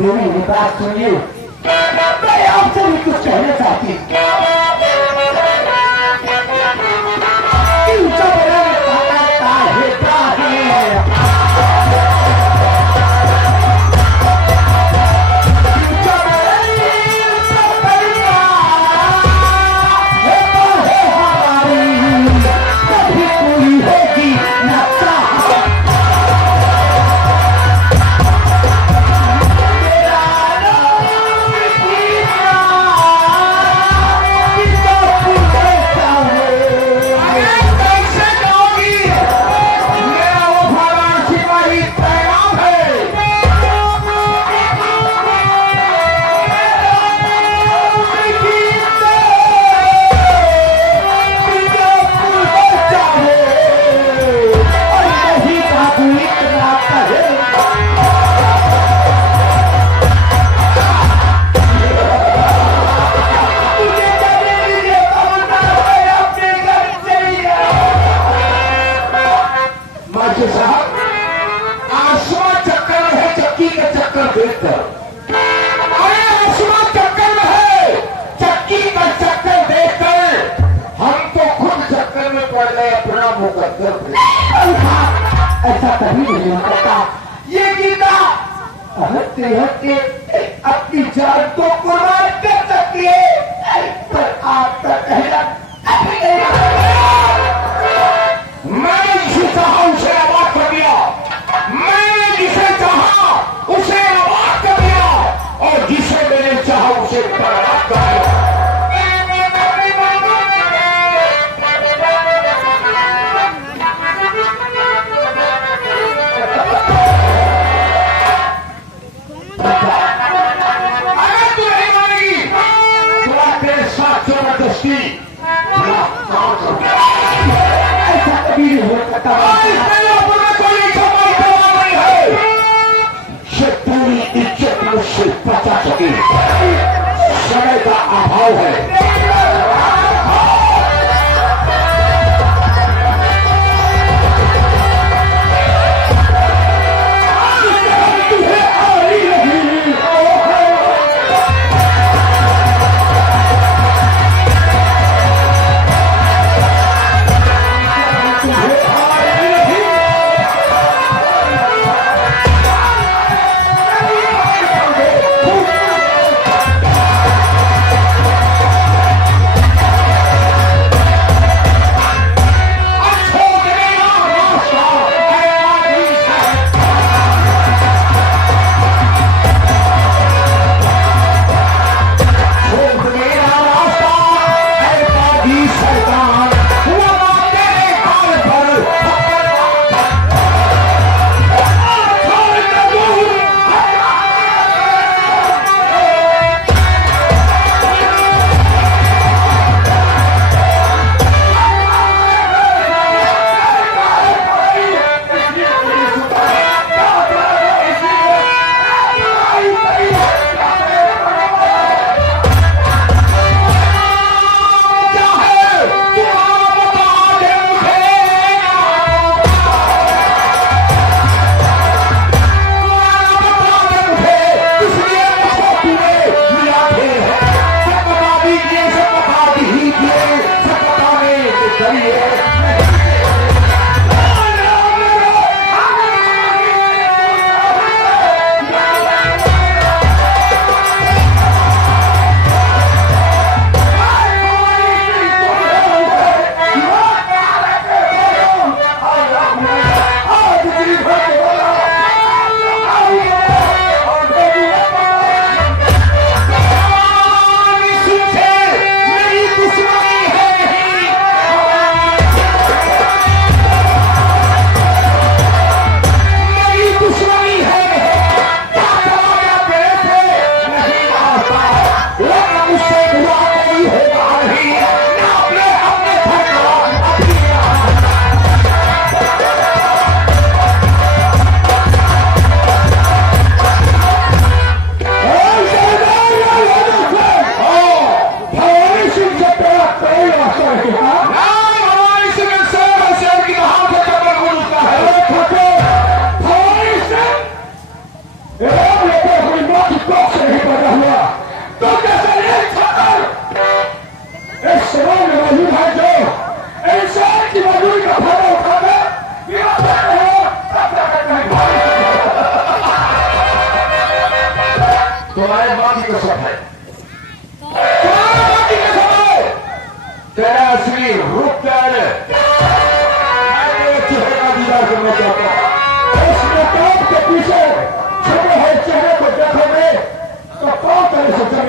मेरी बात सुनिए, मैं आपसे भी कुछ कहना चाहती हूँ। ऐसा कभी नहीं हो सकता। ये गीता हंसते हंसते अपनी जान को कुर्बान कर सकती है, पर आपका कहना मैंने जिसे चाहा उसे आबाद कर दिया, मैंने जिसे चाहा उसे आबाद कर दिया, और जिसे मैंने चाहा उसे बर्बाद कर दिया। ऐसा कभी नहीं हो सकता। पूरी इज्जत मुझसे बचा सके, समय का अभाव है।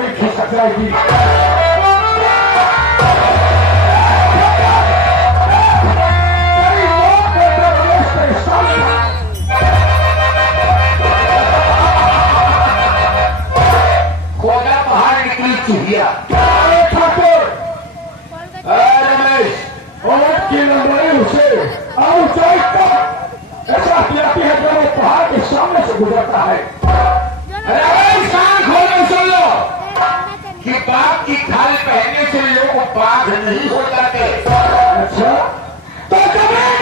जमीन खिसक जाएगी। खोदा बाहर निकली चूहिया। ठाकुर रमेश और की लंबाई उसे और ऊंचाई तक ऐसा खिलाती है जब वो पहाड़ के सामने से गुजरता है। रमेश कान खोलो सुन लो कि बाप की खाल पहनने से लोग बाघ नहीं हो जाते। अच्छा तो जमीन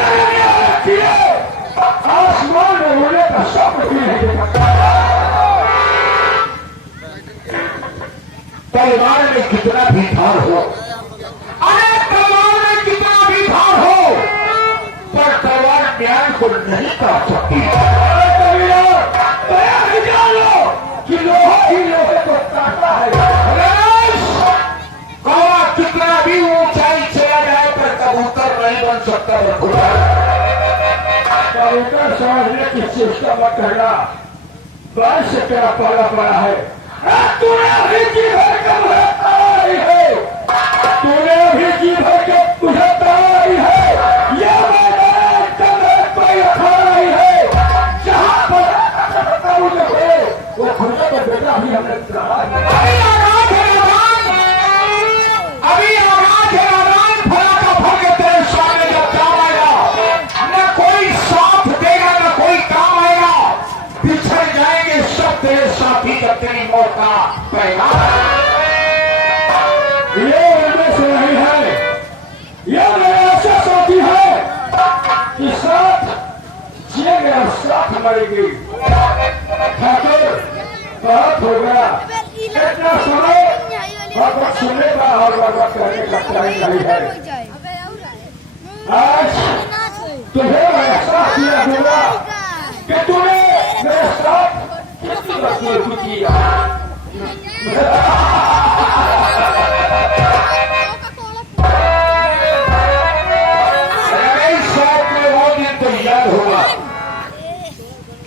आसमान में होने का शब्द भी नहीं देखा। तलवार में कितना भी भार हो, अरे तलवार में कितना भी भार हो, पर तलवार ज्ञान को नहीं काट सकती। कि लोहा ही लोहे को काटता है। कौवा कितना भी ऊंचाई चला जाए पर कबूतर नहीं बन सकता। कबूतर समझने की चेष्टा मत करना, बारिश से तेरा पाला पड़ा है। तूने अभी जी भर के मुझे तारी है, तूने अभी जी भर के मुझे तारी है। ये मैंने तुम्हें कोई अखाड़ा है जहाँ पर वो खुदा का बेटा भी हमने कहा है। अभी आवाज है आराम फला का फल के तेरे सामने जब काम आएगा, न कोई साथ देगा न कोई काम आएगा। बिछड़ जाएंगे सब तेरे साथी जब तेरी मौत का पैगाम। ये उनमें से नहीं है, ये मेरा ऐसा साथी है कि साथ जिएंगे और साथ मरेंगे। ठाकुर बहुत हो गया, इतना समय बात सुनने का और बात करने का टाइम नहीं है। आज तुम्हें मैं साथ किया दूंगा कि तूने मेरे साथ कितनी बदतमीजी की। वो दिन तो याद होगा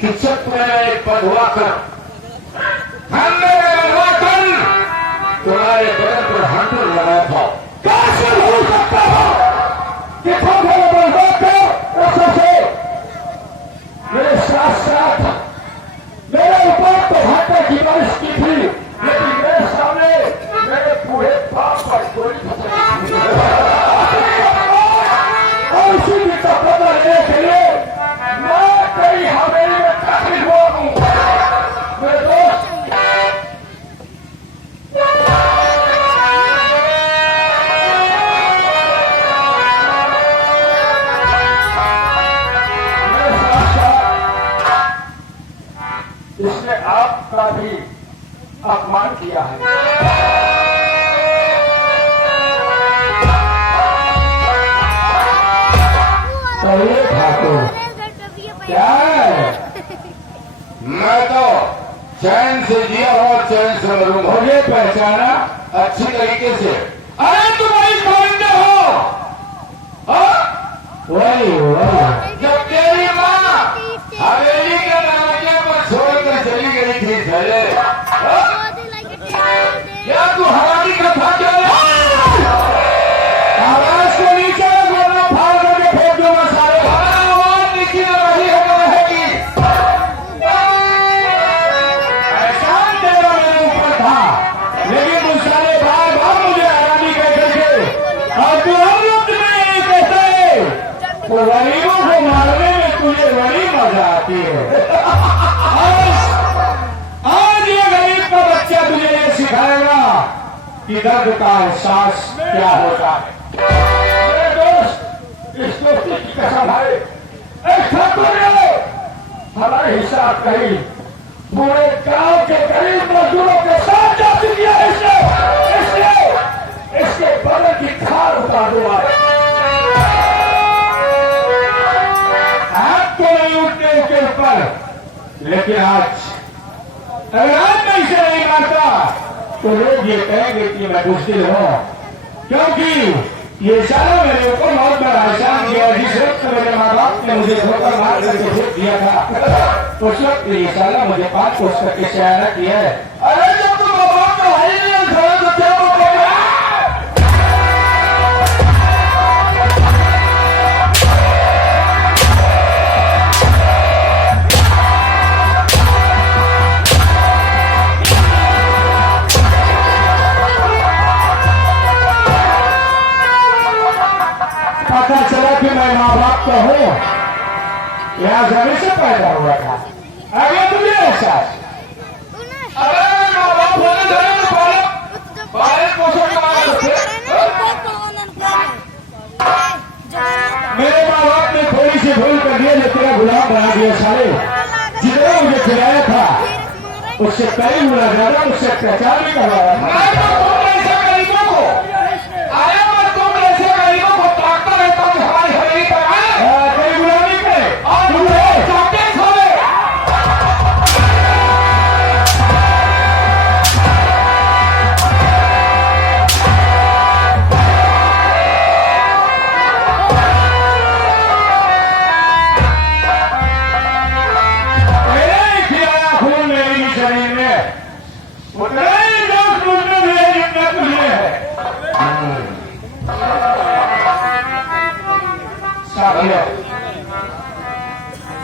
कि जब मैंने बंधवा कर तुम्हारे बदन पर हंटर लगाया था। कैसे हो सकता हो कि थोड़े से मेरे साथ साथ मेरे ऊपर तो हंटर की बारिश की थी, लेकिन मेरे सामने मेरे पूरे पाप पर गोली और उसी की तपस्या लेने के लिए मैं कई हवेली में दाखिल हुआ हूँ। मेरे दोस्त इसने आपका भी अपमान किया है। कहिए ठाकुर क्या है? मैं तो चैन से जिया और चैन से मरूंगा। मुझे पहचाना अच्छी तरीके से। अरे तुम्हारी गोविंदा हो, वही जब तेरी माँ हवेली के दरवाजे पर छोड़कर चली गई थी झले, क्या तू हमारी कथा क्या आवाज को नीचे बोलना, फाड़ करके फेंक दूंगा सारे। आवाज नीचे वही होना है कि एहसान तेरा मेरे ऊपर था, लेकिन तू सारे बार बार मुझे हरामी कह करके और तू हम लोग तुम्हें यही कहता है, तो गरीबों को मारने में तुझे बड़ी मजा आती है। आज ये गरीब का बच्चा तुझे ये सिखाएगा कि दर्द का एहसास क्या होता है। मेरे दोस्त इस दोस्ती की कसम है, एक ठाकुर ने हमारे हिसाब कही पूरे गांव के गरीब मजदूरों के साथ जाति किया। इसके बदल की खार उतार दूंगा। आपको नहीं उठने के ऊपर, लेकिन आज अगर आप मैं इसे नहीं मानता तो लोग ये कहेंगे कि मैं बुज़दिल हूं, क्योंकि ये सारा मेरे ऊपर बहुत बड़ा एहसान किया। जिस वक्त मेरे माँ बाप ने मुझे ठोकर मार करके फेंक दिया था, उस वक्त ये साला मुझे 5 कोस करके सहारा किया है। अरे जब तुम बाप का भाई हुआ था। आगे तुझे एहसास अरे माँ बाप होने धरे तो बालक पोषण कमाना करते। मेरे माँ बाप ने थोड़ी सी भूल कर दिया जो तेरा गुलाम बना दिया साले। जितना मुझे खिलाया था उससे कई गुना ज्यादा उससे अत्याचार भी करवाया था। तुम ऐसे गरीबों को ताकता रहता हूँ हमारी हवेली पर तेरी गुलामी पे और मुझे चाहते खावे।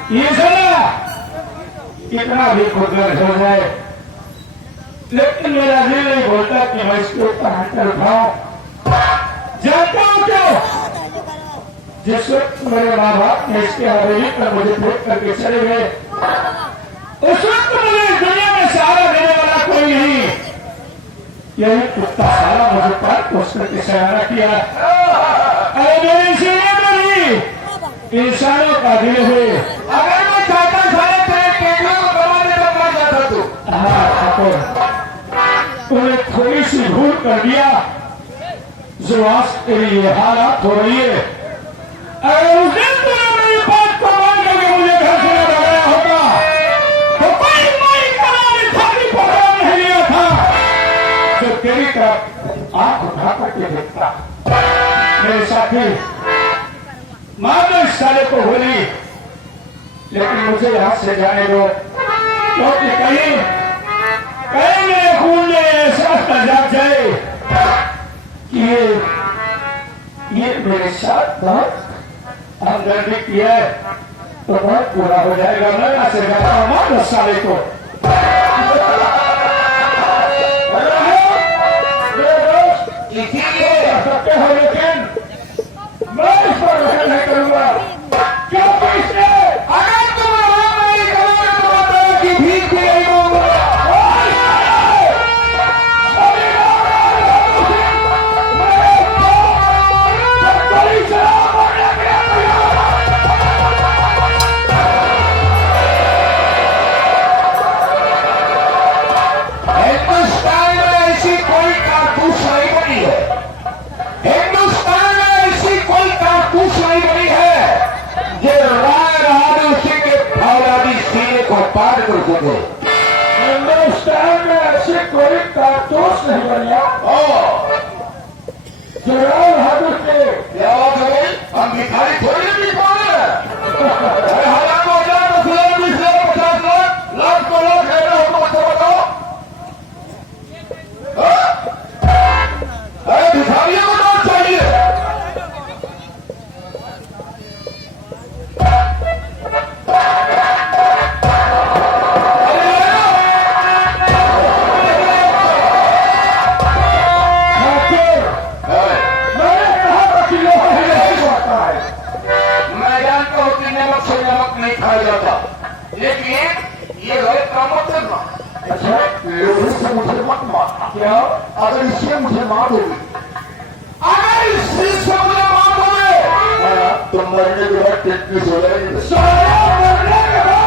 ये सदा कितना भी खुदगर्ज हो जाए लेकिन मेरा दिल नहीं बोलता कि मैं इसके ऊपर हाथ उठाऊं। जानता हूं क्यों? जिस वक्त मेरे माँ बाप ने इसके हवेली पर मुझे फेंक करके चले गए उस वक्त मुझे इस दुनिया में सहारा देने वाला कोई नहीं। यही कुत्ता सारा मुझे पाल पोस करके सहारा किया। अरे मेरी सीने में नहीं इंसानों का दिल है। अगर मैं चाहता सारे तेरे केंद्रों को दबा देता मर जाता तू। हाँ ठाकुर तूने थोड़ी सी भूल कर दिया जो आज तेरी ये हालत हो रही है। अगर उस दिन तूने मेरी बात को मान करके मुझे घर से लगाया होगा तो कोई माई का खाली पकड़ा नहीं लिया था जो तेरी तरफ आंख उठा करके देखता। मेरे साथी मानो इस साले को होली लेकिन मुझे यहां से जाने दो क्योंकि कहीं मेरे खून में एहसास न जाग जाए कि ये मेरे साथ बहुत हमदर्दी किया है तो बहुत बुरा हो जाएगा। मैं यहां से जाता हूं मानो इस साले को। इसीलिए सकते हो लेकिन मैं इस पर रहन नहीं करूंगा क्योंकि इसने अगर तुम आराम नहीं करोगे तो बताओ कि भीख भी नहीं दूंगा। हिंदुस्तान में ऐसी कोई कारतूस नहीं बनी है। हिंदुस्तान में ऐसी कोई कारतूस नहीं बनी है जो राय बहादुर सिंह के फौलादी सीने को पार कर सके। हिंदुस्तान में ऐसी कोई कारतूस नहीं बनिया जो राय बहादुर के क्या बात हो गई? हम भिखारी थोड़ी नहीं दिखा रहे हैं। हजार को हजार 10 लाख 20 लाख 50 लाख लाख को लाख है ना हमको अच्छा बताओ। अरे भिखारियों को तो चाहिए। मैं जानता हूँ कि नमक से नमक नहीं खाया जाता लेकिन ये गलत काम मत करना। अच्छा लोहे से मुझे मत मारना। क्या? अगर इससे मुझे मार दोगे अगर इससे मुझे मार दोगे तो मरने के बाद टेक्निस हो जाएगी। मरने के बाद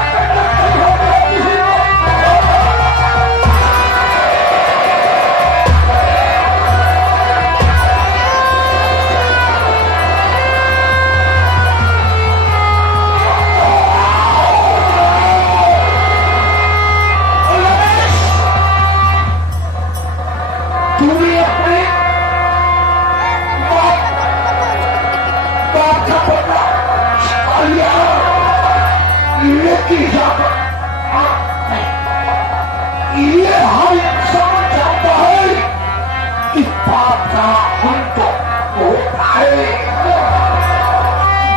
ये हर इंसान चाहता है कि पाप का अंत होता है।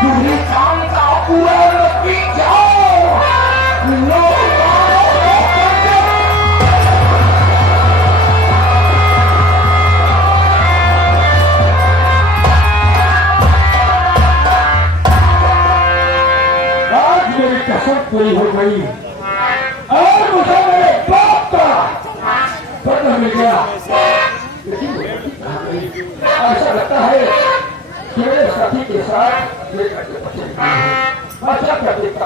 बुरे काम का पूरा नती जाओ आज मेरी कसम पूरी हो गई। गई और मुझे मेरे बाप का पता मिल गया। लेकिन ऐसा लगता है कि मेरे साथी के साथ ये करके बचे। अच्छा कर देता